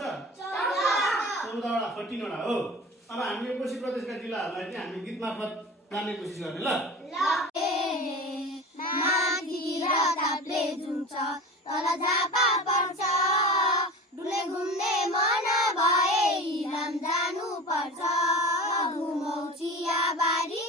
थाहा छ 14वटा 14 वटा हो। अब हामी यो कोशी प्रदेशका जिल्लाहरूलाई चाहिँ हामी गीत मार्फत जान्ने कोसिस गर्ने ल। माथितिर काप्ले जुन्छ तल झापा पर्छ डुले घुम्ने मन भए इलाम जानु पर्छ घुमौ चियाबारी